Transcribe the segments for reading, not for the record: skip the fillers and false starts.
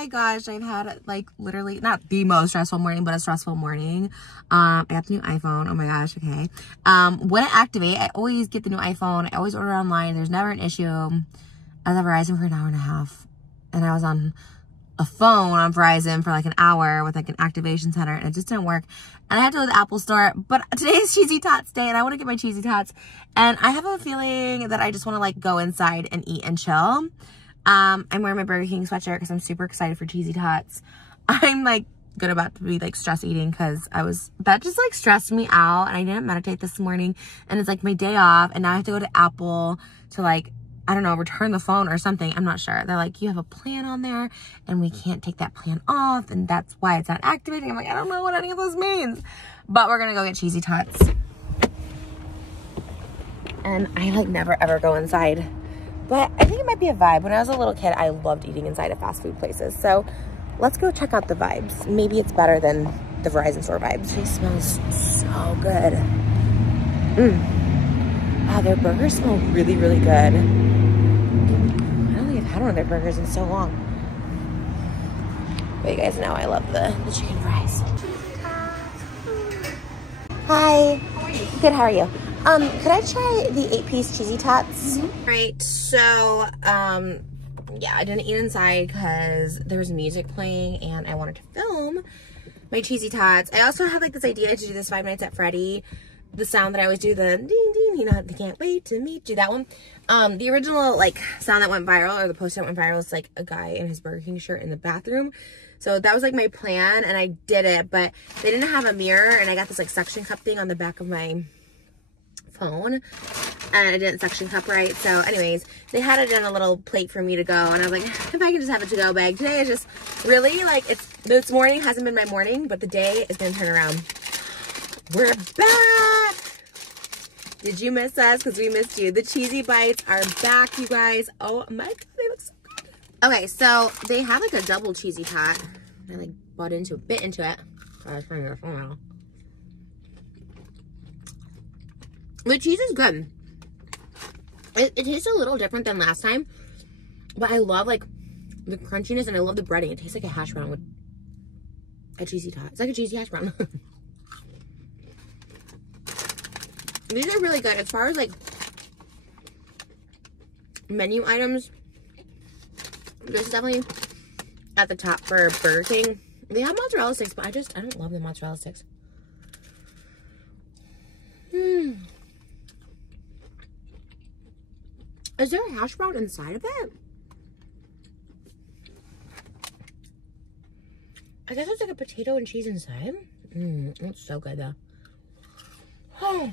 my gosh, I've had like literally not the most stressful morning, but a stressful morning. I got the new iPhone. Oh my gosh, okay. When I activate, I always get the new iPhone. I always order online. There's never an issue. I was at Verizon for an hour and a half, and I was on a phone on Verizon for like an hour with like an activation center, and it just didn't work. And I had to go to the Apple store, but today is Cheesy Tots day, and I want to get my Cheesy Tots. And I have a feeling that I just want to like go inside and eat and chill. I'm wearing my Burger King sweatshirt because I'm super excited for Cheesy Tots. I'm like about to be like stress eating because that just like stressed me out, and I didn't meditate this morning, and it's like my day off, and now I have to go to Apple to like, I don't know, return the phone or something. I'm not sure. They're like, you have a plan on there and we can't take that plan off, and that's why it's not activating. I'm like, I don't know what any of this means, but we're gonna go get Cheesy Tots. And I like never ever go inside, but I think it might be a vibe. When I was a little kid, I loved eating inside of fast food places. So let's go check out the vibes. Maybe it's better than the Verizon store vibes. It smells so good. Wow, their burgers smell really, really good. I don't think I've had one of their burgers in so long. But you guys know I love the chicken fries. Hi. How are you? Good, how are you? Could I try the 8-piece Cheesy Tots? Right, so, yeah, I didn't eat inside because there was music playing and I wanted to film my Cheesy Tots. I also had like this idea to do this 5 Nights at Freddy. The sound that I always do, the ding ding, you know, they can't wait to meet you, that one. The original like sound that went viral, or the post that went viral, is like a guy in his Burger King shirt in the bathroom. So that was like my plan, and I did it, but they didn't have a mirror, and I got this like suction cup thing on the back of my phone, and I didn't suction cup right. So anyways, they had it in a little plate for me to go, and I was like, if I can just have a to-go bag. Today is just really like, this morning hasn't been my morning, but the day is gonna turn around. We're back! Did you miss us? Because we missed you. The Cheesy Bites are back, you guys. Oh my god, they look so good. Okay, so they have like a double Cheesy Tot. I like bit into it. The cheese is good. It tastes a little different than last time, but I love like the crunchiness, and I love the breading. It tastes like a hash brown with a Cheesy Tot. It's like a cheesy hash brown. These are really good. As far as like menu items, this is definitely at the top for Burger King. They have mozzarella sticks, but I don't love the mozzarella sticks. Is there a hash brown inside of it? I guess it's like a potato and cheese inside. It's so good though. Oh.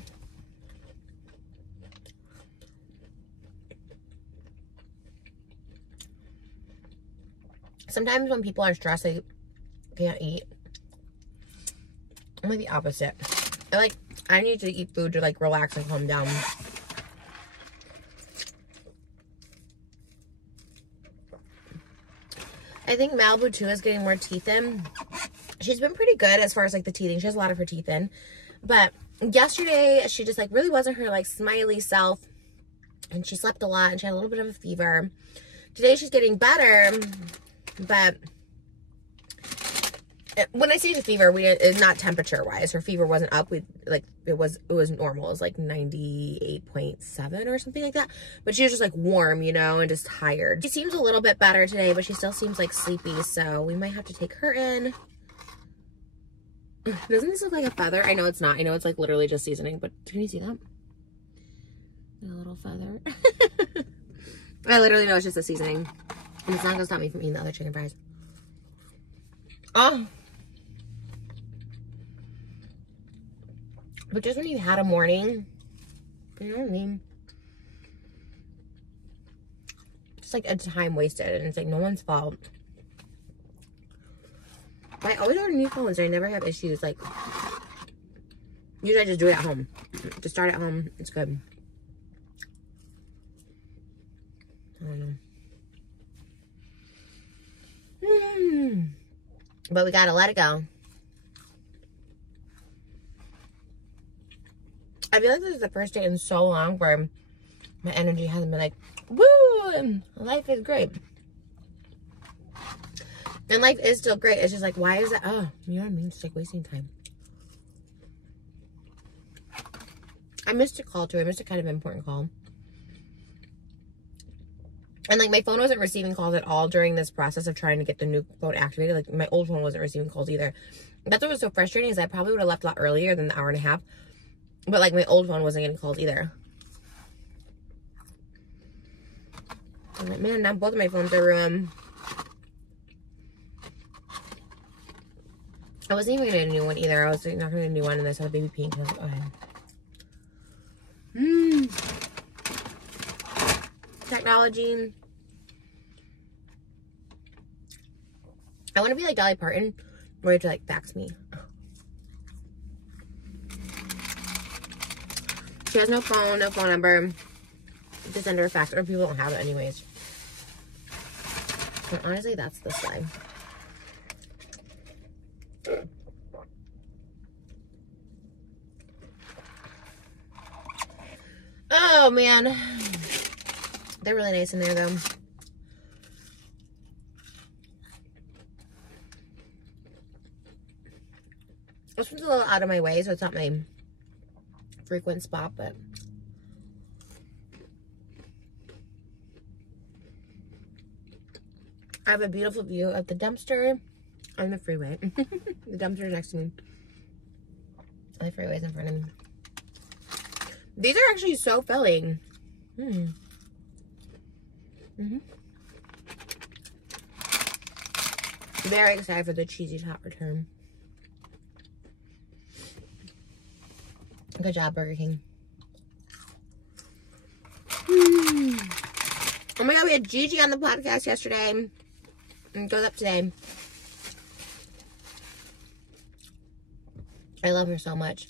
Sometimes when people are stressed, they can't eat. I'm like the opposite. I need to eat food to like relax and calm down. I think Malibu too is getting more teeth in. She's been pretty good as far as like the teething. She has a lot of her teeth in. But yesterday, she just like really wasn't her like smiley self. And she slept a lot, and she had a little bit of a fever. Today she's getting better. But when I say the fever, it's not temperature wise. Her fever wasn't up. It was normal. It was like 98.7 or something like that. But she was just like warm, you know, and just tired. She seems a little bit better today, but she still seems like sleepy. So we might have to take her in. Doesn't this look like a feather? I know it's not. I know it's like literally just seasoning, but can you see that? A little feather. I literally know it's just a seasoning. And it's not gonna stop me from eating the other chicken fries. Oh. But just when you had a morning, you know what I mean? Just like a time wasted, and it's like no one's fault. But I always order new phones, and I never have issues. Like, usually I just do it at home. Just start at home, it's good. I don't know. But we gotta let it go. I feel like this is the first day in so long where my energy hasn't been like, woo, and life is great. And life is still great. It's just like, why is it? Oh, you know what I mean? It's like wasting time. I missed a call too. I missed a kind of important call. And like my phone wasn't receiving calls at all during this process of trying to get the new phone activated. Like my old phone wasn't receiving calls either. That's what was so frustrating, is I probably would have left a lot earlier than the hour and a half. But like my old phone wasn't getting calls either. I'm like, man, now both of my phones are I wasn't even gonna get a new one either. I was not gonna get a new one, and I saw baby pink, and I was like, okay. Technology. I want to be like Dolly Parton, where you have to like fax me. She has no phone number to send her a fax, or people don't have it anyways. And honestly, that's the slime. Oh man, they're really nice in there though. This one's a little out of my way, so it's not my frequent spot, but I have a beautiful view of the dumpster on the freeway. The dumpster next to me. The freeway's in front of me. These are actually so filling. Very excited for the cheesy tot return. Good job, Burger King. Oh my god, we had Gigi on the podcast yesterday. And it goes up today. I love her so much.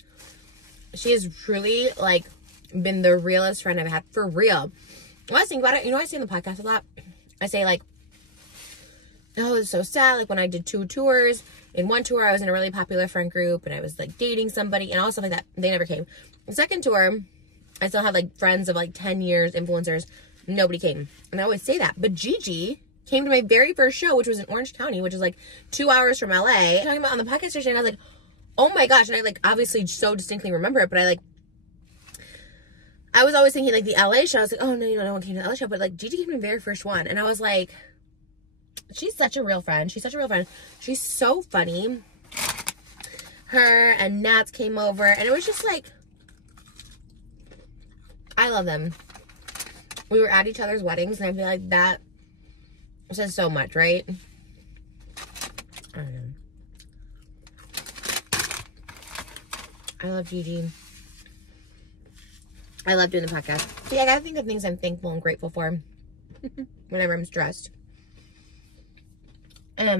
She has truly, like, been the realest friend I've had, for real. When I was thinking about it, you know, I say in the podcast a lot, I say, like, oh, it was so sad, like, when I did 2 tours. In one tour, I was in a really popular friend group, and I was, like, dating somebody, and all stuff like that. They never came. The second tour, I still had, like, friends of, like, 10 years, influencers. Nobody came. And I always say that. But Gigi came to my very first show, which was in Orange County, which is, like, 2 hours from LA. Talking about on the podcast station, I was like, oh my gosh. And I, like, obviously so distinctly remember it, but I was always thinking, like, the LA show. I was like, oh, no, you know, no one came to the LA show. But, like, Gigi came to my very first one. And I was like, she's such a real friend. She's such a real friend. She's so funny. Her and Nats came over. And it was just, like, I love them. We were at each other's weddings. And I feel like that says so much, right? I don't know. I love Gigi. I love doing the podcast. So yeah, I gotta think of things I'm thankful and grateful for whenever I'm stressed. I've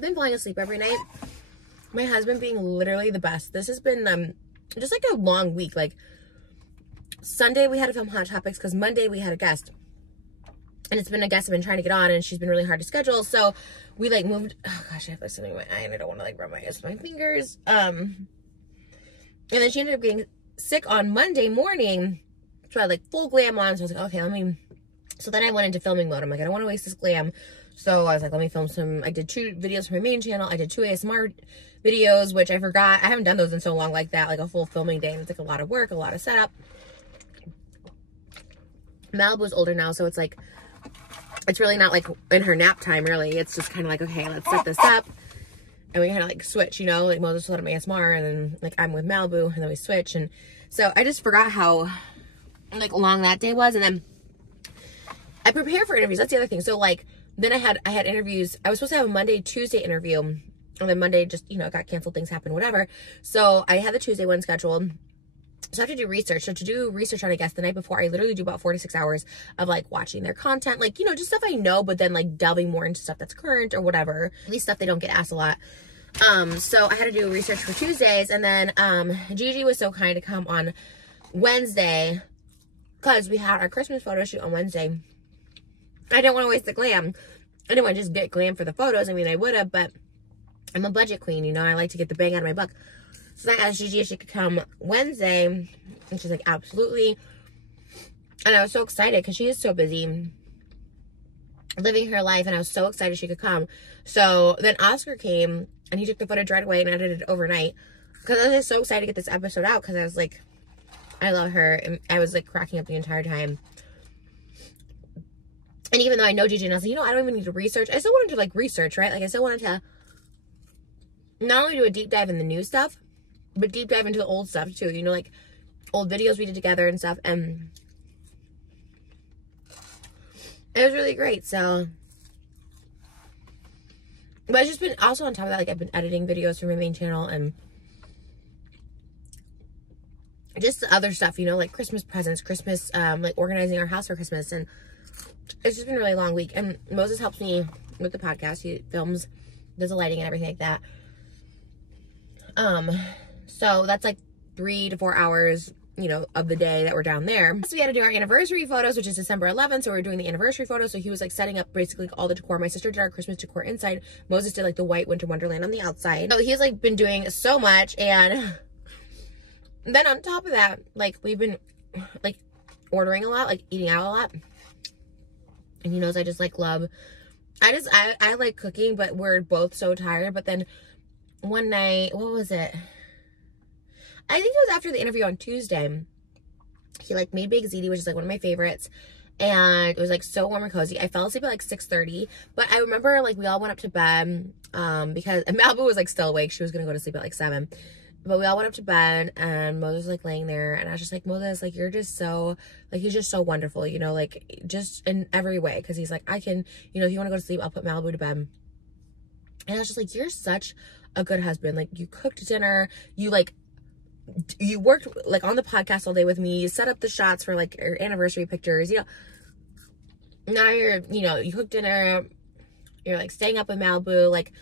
been falling asleep every night. My husband being literally the best. This has been just like a long week. Like Sunday we had to film Hot Topics because Monday we had a guest. And it's been a guest I've been trying to get on, and she's been really hard to schedule. So we like moved. Oh gosh, I have like something in my eye and I don't want to like rub my eyes with my fingers. And then she ended up getting sick on Monday morning. So I had like full glam on. So I was like, okay, let me. So then I went into filming mode. I'm like, I don't want to waste this glam. So I was like, let me film some. I did 2 videos for my main channel. I did 2 ASMR videos, which I forgot. I haven't done those in so long like that, like a full filming day. And it's like a lot of work, a lot of setup. Malibu's older now, so it's like, it's really not like in her nap time, really. It's just kind of like, okay, let's set this up. And we kind of like switch, you know, like Moses will let him ASMR, and then like I'm with Malibu, and then we switch. And so I just forgot how like long that day was. And then I prepare for interviews. That's the other thing. So like, then I had interviews. I was supposed to have a Monday, Tuesday interview. And then Monday just, you know, it got canceled, things happened, whatever. So I had the Tuesday one scheduled. So I have to do research. So to do research on a guest the night before, I literally do about 4 to 6 hours of like watching their content, like, you know, just stuff I know, but then like delving more into stuff that's current or whatever. At least stuff they don't get asked a lot. So I had to do research for Tuesdays, and then Gigi was so kind to come on Wednesday because we had our Christmas photo shoot on Wednesday. I didn't want to waste the glam. I didn't want to just get glam for the photos. I mean, I would have, but I'm a budget queen, you know. I like to get the bang out of my buck. So I asked Gigi if she could come Wednesday, and she's like, absolutely. And I was so excited because she is so busy. living her life, and I was so excited she could come. So then Oscar came, and he took the footage right away and edited it overnight, because I was just so excited to get this episode out, because I was like, I love her, and I was like cracking up the entire time. And even though I know Gigi, and I was like, you know, I don't even need to research. I still wanted to like research, right? Like I still wanted to not only do a deep dive in the new stuff, but deep dive into the old stuff too. You know, like old videos we did together and stuff. And it was really great. So, but it's just been, also on top of that, like I've been editing videos for my main channel and just other stuff, you know, like Christmas presents, Christmas, like organizing our house for Christmas. And it's just been a really long week. And Moses helps me with the podcast. He films, does the lighting and everything like that. So that's like 3 to 4 hours, you know, of the day that we're down there. So we had to do our anniversary photos, which is December 11th. So we were doing the anniversary photos. So he was like setting up basically all the decor. My sister did our Christmas decor inside. Moses did like the white winter wonderland on the outside. So he's like been doing so much. And then on top of that, like we've been like ordering a lot, like eating out a lot. And he knows I just like love, I like cooking, but we're both so tired. But then one night, what was it? I think it was after the interview on Tuesday. He like made baked ziti, which is like one of my favorites. And it was like so warm and cozy. I fell asleep at like 6:30. But I remember like we all went up to bed because Malibu was like still awake. She was going to go to sleep at like 7. But we all went up to bed, and Moses was like laying there, and I was just like, Moses, like you're just so, like he's just so wonderful, you know, like just in every way. Because he's like, I can, you know, if you want to go to sleep, I'll put Malibu to bed. And I was just like, you're such a good husband. Like you cooked dinner, you worked like on the podcast all day with me, you set up the shots for like your anniversary pictures, you know. Now you're, you know, you cooked dinner, you're like staying up with Malibu, like.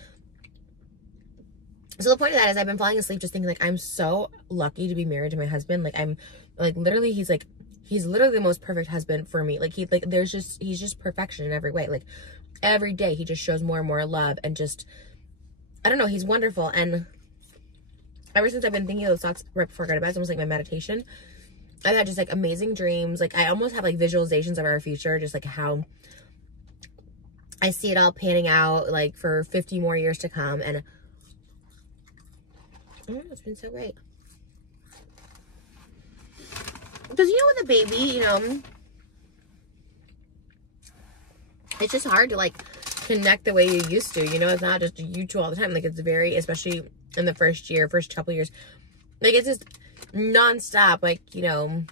So the point of that is I've been falling asleep just thinking like I'm so lucky to be married to my husband. Like I'm like literally he's literally the most perfect husband for me. Like he's just perfection in every way. Like every day he just shows more and more love, and just I don't know, he's wonderful. And ever since I've been thinking of those thoughts right before I go to bed, it's almost like my meditation. I've had just like amazing dreams. Like I almost have like visualizations of our future, just like how I see it all panning out like for 50 more years to come. And oh, it's been so great. Because, you know, with a baby, you know, it's just hard to, like, connect the way you used to. You know, it's not just you two all the time. Like, it's very, especially in the first couple years. Like, it's just nonstop, like, you know,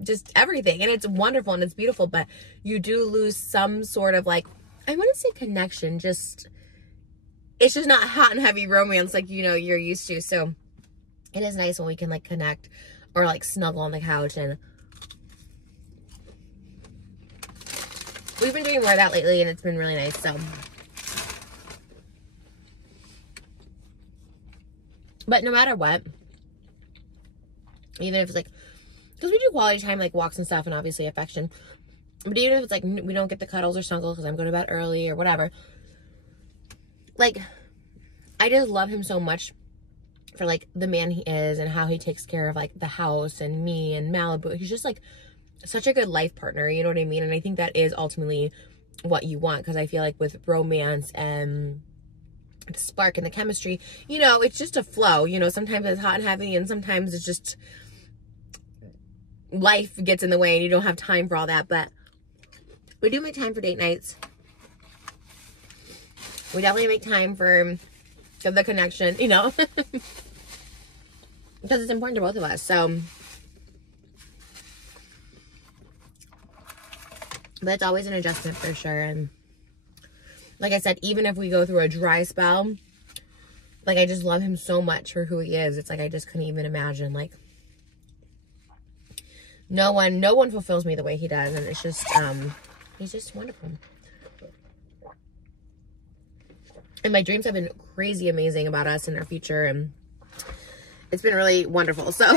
just everything. And it's wonderful and it's beautiful. But you do lose some sort of, like, I wouldn't say connection, just... It's just not hot and heavy romance like, you know, you're used to. So it is nice when we can like connect or like snuggle on the couch. And we've been doing more of that lately, and it's been really nice. So, but no matter what, even if it's like, because we do quality time, like walks and stuff, and obviously affection. But even if it's like we don't get the cuddles or snuggle because I'm going to bed early or whatever, like, I just love him so much for, like, the man he is and how he takes care of, like, the house and me and Malibu. He's just, like, such a good life partner, you know what I mean? And I think that is ultimately what you want, because I feel like with romance and the spark and the chemistry, you know, it's just a flow. You know, sometimes it's hot and heavy, and sometimes it's just life gets in the way and you don't have time for all that. But we do make time for date nights. We definitely make time for the connection, you know, because it's important to both of us. So, but it's always an adjustment for sure. And like I said, even if we go through a dry spell, like I just love him so much for who he is. It's like I just couldn't even imagine, like, no one fulfills me the way he does. And it's just he's just wonderful. And my dreams have been crazy amazing about us and our future, and it's been really wonderful. So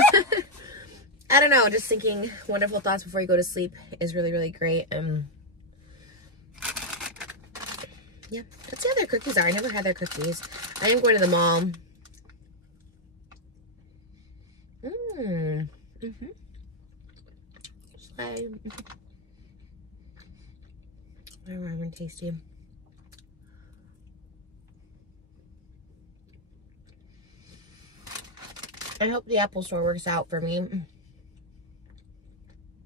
I don't know, just thinking wonderful thoughts before you go to sleep is really, really great. Yeah, let's see how their cookies are. I never had their cookies. I am going to the mall. They're warm and tasty. I hope the Apple Store works out for me.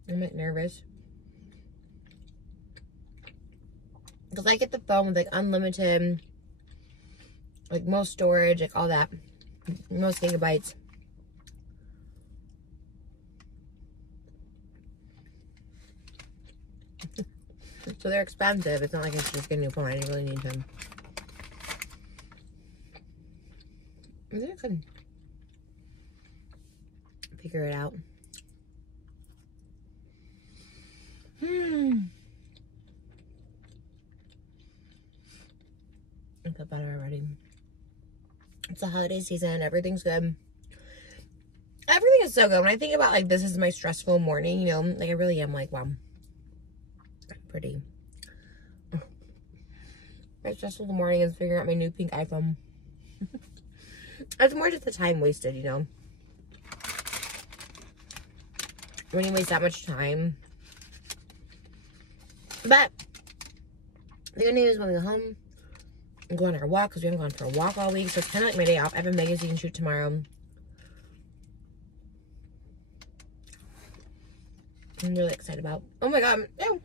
I'm like nervous. Because I get the phone with like unlimited, like most storage, like all that. Most gigabytes. So they're expensive. It's not like I should just get a new phone. I didn't really need them. I think I could figure it out. I feel better already. It's the holiday season. Everything's good. Everything is so good. When I think about like this is my stressful morning, you know, like I really am like, wow. Pretty. My stressful morning is figuring out my new pink iPhone. It's more just the time wasted, you know. When you waste that much time. But the good news is when we go home and go on our walk, because we haven't gone for a walk all week, so it's kind of like my day off. I have a magazine shoot tomorrow. I'm really excited about. Oh my god. Ew.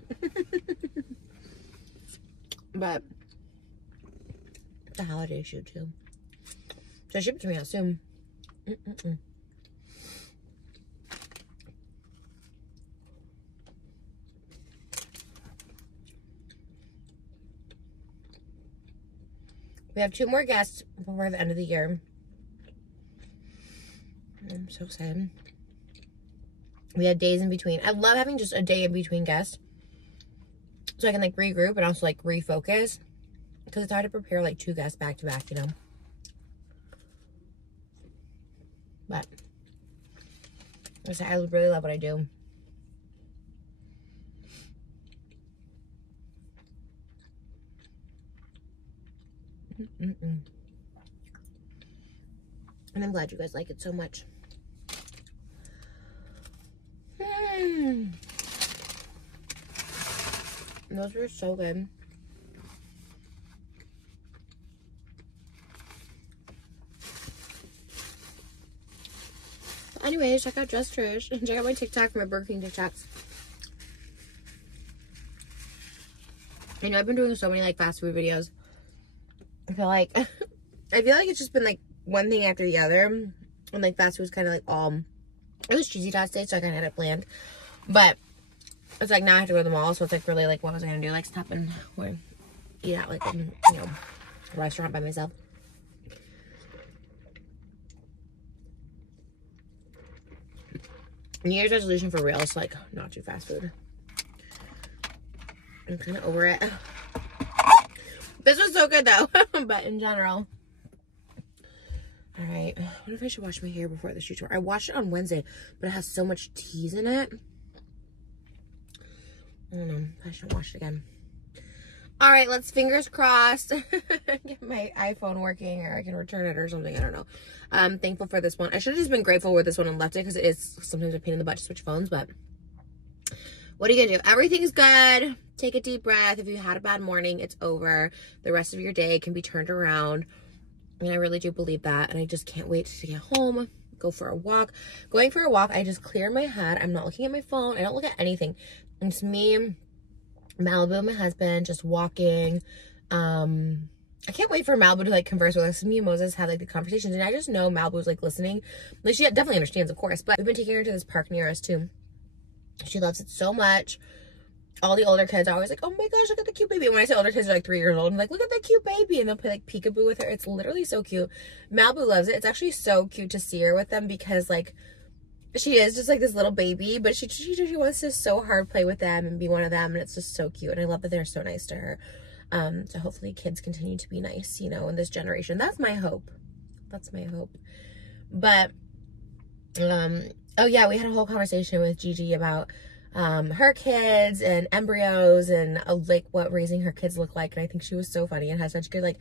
But it's a holiday shoot too. So ship it to me out soon. We have 2 more guests before the end of the year. I'm so excited. We had days in between. I love having just a day in between guests. So I can like regroup and also like refocus. Because it's hard to prepare like 2 guests back to back, you know. But I really love what I do. And I'm glad you guys like it so much. Those were so good. Anyways, check out Just Trish and check out my TikTok for my Burger King TikToks. I know I've been doing so many like fast food videos. I feel like it's just been like one thing after the other, and like fast food's kind of like it was cheesy tots day, so I kind of had it planned, but it's like now I have to go to the mall, so it's like really like what was I gonna do, like stop and eat out like in, you know, a restaurant by myself. New Year's resolution for real is like not do fast food. I'm kind of over it. This was so good though, but in general. All right, I wonder if I should wash my hair before the shoot tomorrow. I washed it on Wednesday, but it has so much teas in it. I don't know, I should wash it again. All right, let's fingers crossed get my iPhone working, or I can return it or something. I don't know. I'm thankful for this one. I should have just been grateful with this one and left it because it is sometimes a pain in the butt to switch phones, but what are you gonna do? Everything's good. Take a deep breath. If you had a bad morning, it's over. The rest of your day can be turned around. And I really do believe that. And I just can't wait to get home, go for a walk. Going for a walk, I just clear my head. I'm not looking at my phone. I don't look at anything. It's me, Malibu, my husband, just walking. I can't wait for Malibu to like converse with us. Me and Moses had like the conversations, and I just know Malibu's like listening. Like she definitely understands, of course, but we've been taking her to this park near us too. She loves it so much. All the older kids are always like, oh my gosh, look at the cute baby. And when I say older kids are like 3 years old, I'm like, look at that cute baby. And they'll play like peekaboo with her. It's literally so cute. Malibu loves it. It's actually so cute to see her with them because like she is just like this little baby, but she wants to so hard play with them and be one of them. And it's just so cute. And I love that they're so nice to her. So hopefully kids continue to be nice, you know, in this generation. That's my hope. That's my hope. But, oh yeah, we had a whole conversation with Gigi about her kids and embryos and like what raising her kids look like. And I think she was so funny and has such good, like,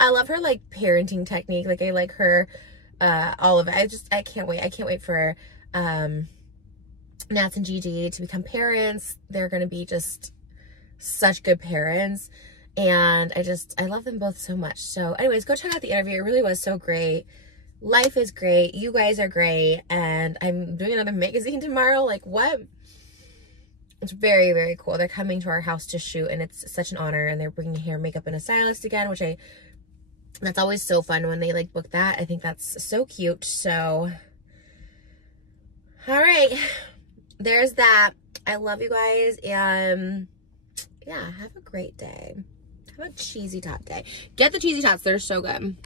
I love her like parenting technique. Like I like her, all of it. I can't wait. I can't wait for, Nats and Gigi to become parents. They're going to be just such good parents. And I love them both so much. So anyways, go check out the interview. It really was so great. Life is great. You guys are great. And I'm doing another magazine tomorrow. Like, what? It's very, very cool. They're coming to our house to shoot, and it's such an honor. And they're bringing hair, makeup, and a stylist again, which that's always so fun when they like book that. I think that's so cute. So, all right. There's that. I love you guys. And yeah, have a great day. Have a cheesy tot day. Get the cheesy tots. They're so good.